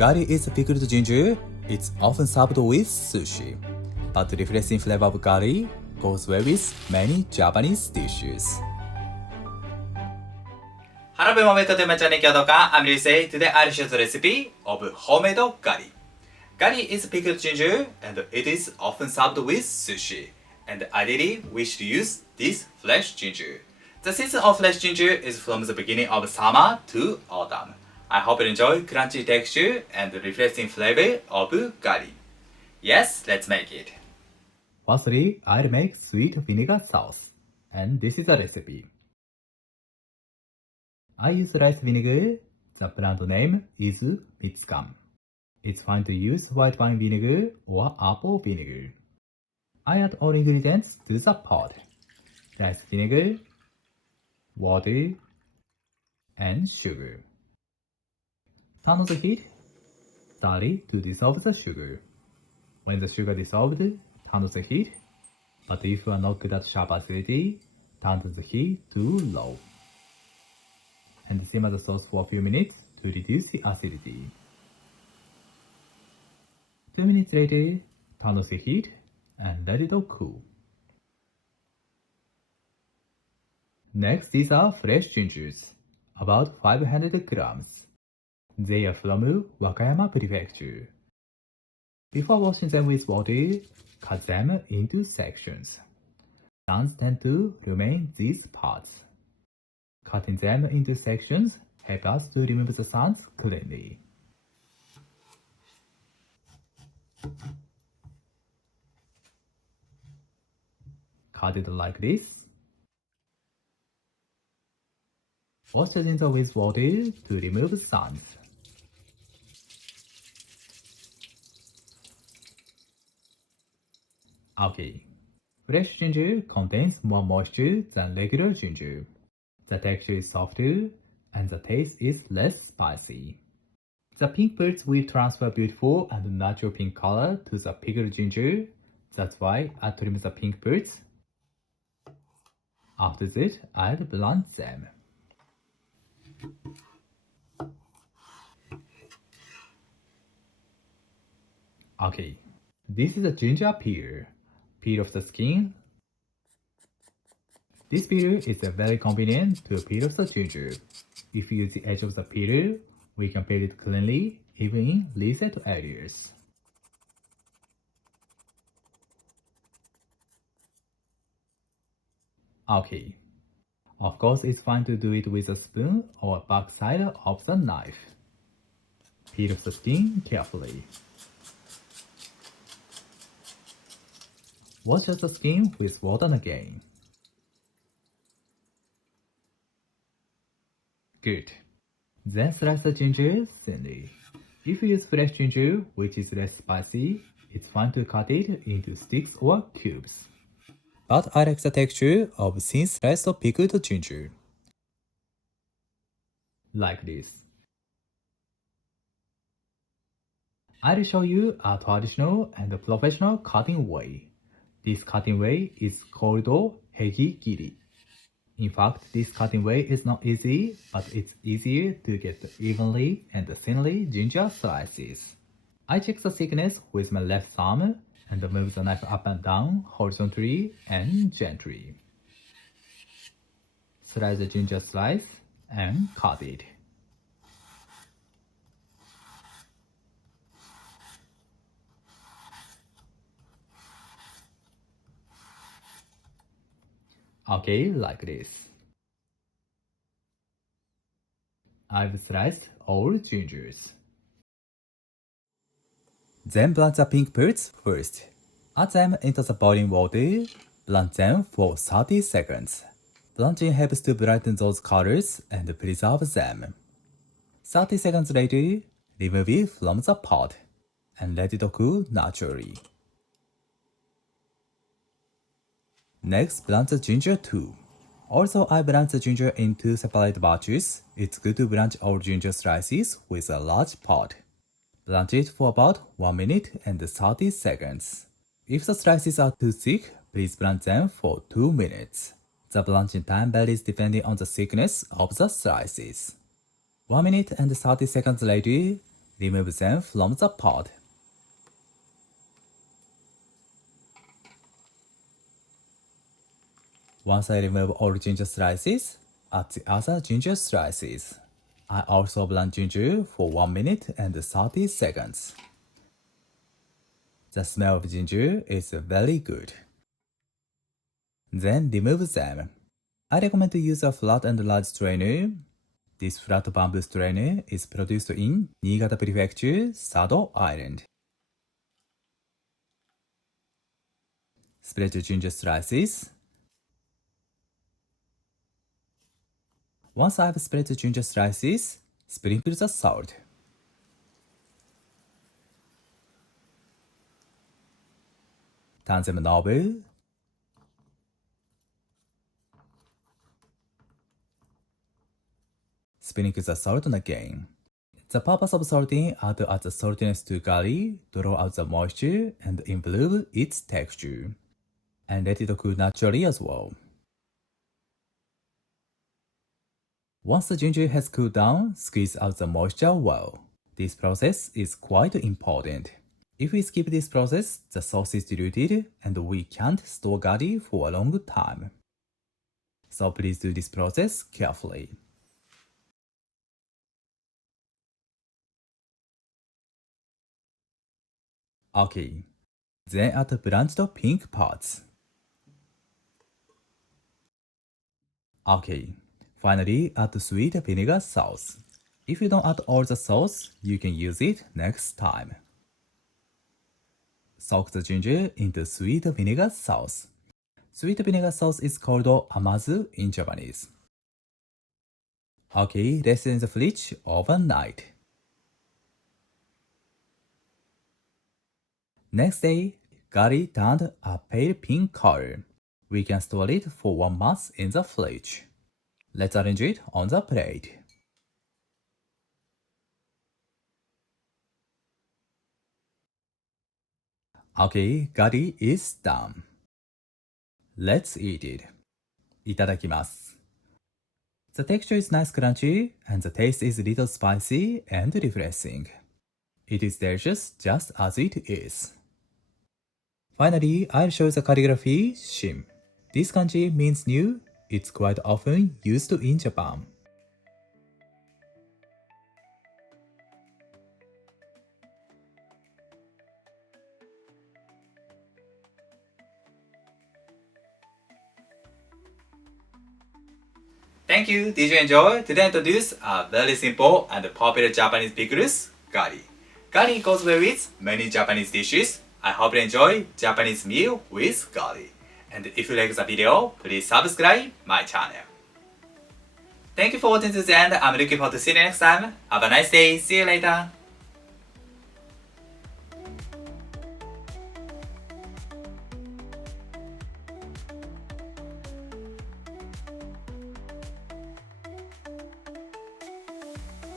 Gari is pickled ginger. It's often served with sushi, but the refreshing flavor of gari goes well with many Japanese dishes. Hello everyone, welcome to my channel. I'm Ryusei. Today I'll show the recipe of homemade gari. Gari is pickled ginger and it is often served with sushi. And ideally, we should use this fresh ginger. The season of fresh ginger is from the beginning of summer to autumn. I hope you enjoy crunchy texture and refreshing flavor of gari. Yes, let's make it. Firstly, I'll make sweet vinegar sauce, and this is a recipe. I use rice vinegar. The brand name is Mitsukam. It's fine to use white wine vinegar or apple vinegar. I add all ingredients to the pot: rice vinegar, water, and sugar. Turn on the heat slowly to dissolve the sugar. When the sugar dissolved, turn on the heat, but if you are not good at sharp acidity, turn the heat to low. And simmer the sauce for a few minutes to reduce the acidity. 2 minutes later, turn off the heat and let it all cool. Next, these are fresh gingers, about 500 grams. They are from Wakayama Prefecture. Before washing them with water, cut them into sections. Suns tend to remain these parts. Cutting them into sections helps us to remove the suns cleanly. Cut it like this. Wash the ginger with water to remove suns. Okay, fresh ginger contains more moisture than regular ginger. The texture is softer and the taste is less spicy. The pink birds will transfer beautiful and natural pink color to the pickled ginger. That's why I trim the pink birds. After that, I'll blanch them. Okay, this is a ginger peel. Peel off the skin. This peeler is very convenient to peel off the ginger. If you use the edge of the peeler, we can peel it cleanly, even in reset areas. Okay. Of course, it's fine to do it with a spoon or back side of the knife. Peel off the skin carefully. Wash out the skin with water again. Good. Then slice the ginger thinly. If you use fresh ginger, which is less spicy, it's fine to cut it into sticks or cubes. But I like the texture of thin slice of pickled ginger. Like this. I'll show you a traditional and professional cutting way. This cutting way is called hegigiri. In fact, this cutting way is not easy, but it's easier to get evenly and thinly ginger slices. I check the thickness with my left thumb and move the knife up and down horizontally and gently. Slice the ginger slice and cut it. Okay, like this. I've sliced all gingers. Then blanch the pink birds first. Add them into the boiling water. Blanch them for 30 seconds. Blanching helps to brighten those colors and preserve them. 30 seconds later, remove it from the pot and let it cool naturally. Next, blanch the ginger too. Also, I blanch the ginger in 2 separate batches. It's good to blanch all ginger slices with a large pot. Blanch it for about 1 minute and 30 seconds. If the slices are too thick, please blanch them for 2 minutes. The blanching time varies depending on the thickness of the slices. 1 minute and 30 seconds later, Remove them from the pot. Once I remove all ginger slices, add the other ginger slices. I also blend ginger for 1 minute and 30 seconds. The smell of ginger is very good. Then remove them. I recommend to use a flat and large strainer. This flat bamboo strainer is produced in Niigata Prefecture, Sado Island. Spread the ginger slices. Once I've spread the ginger slices, sprinkle the salt. Turn them over. Sprinkle the salt again. The purpose of salting are to add the saltiness to gari, draw out the moisture, and improve its texture. And let it cool naturally as well. Once the ginger has cooled down, squeeze out the moisture well. This process is quite important. If we skip this process, the sauce is diluted and we can't store gari for a long time. So please do this process carefully. Okay, then add blanched pink parts. Okay, finally add sweet vinegar sauce. If you don't add all the sauce, you can use it next time. Soak the ginger into sweet vinegar sauce. Sweet vinegar sauce is called Amazu in Japanese. Okay, rest in the fridge overnight. Next day, gari turned a pale pink color. We can store it for 1 month in the fridge. Let's arrange it on the plate. Okay, gari is done. Let's eat it. いただきます. The texture is nice crunchy and the taste is a little spicy and refreshing. It is delicious just as it is. Finally, I'll show the calligraphy Shin. This kanji means new. It's quite often used in Japan. Thank you. Did you enjoy? Today I introduced a very simple and popular Japanese pickles, gari. Gari goes well with many Japanese dishes. I hope you enjoy Japanese meal with gari. And if you like the video, please subscribe my channel. Thank you for watching to the end. I'm looking forward to see you next time. Have a nice day. See you later.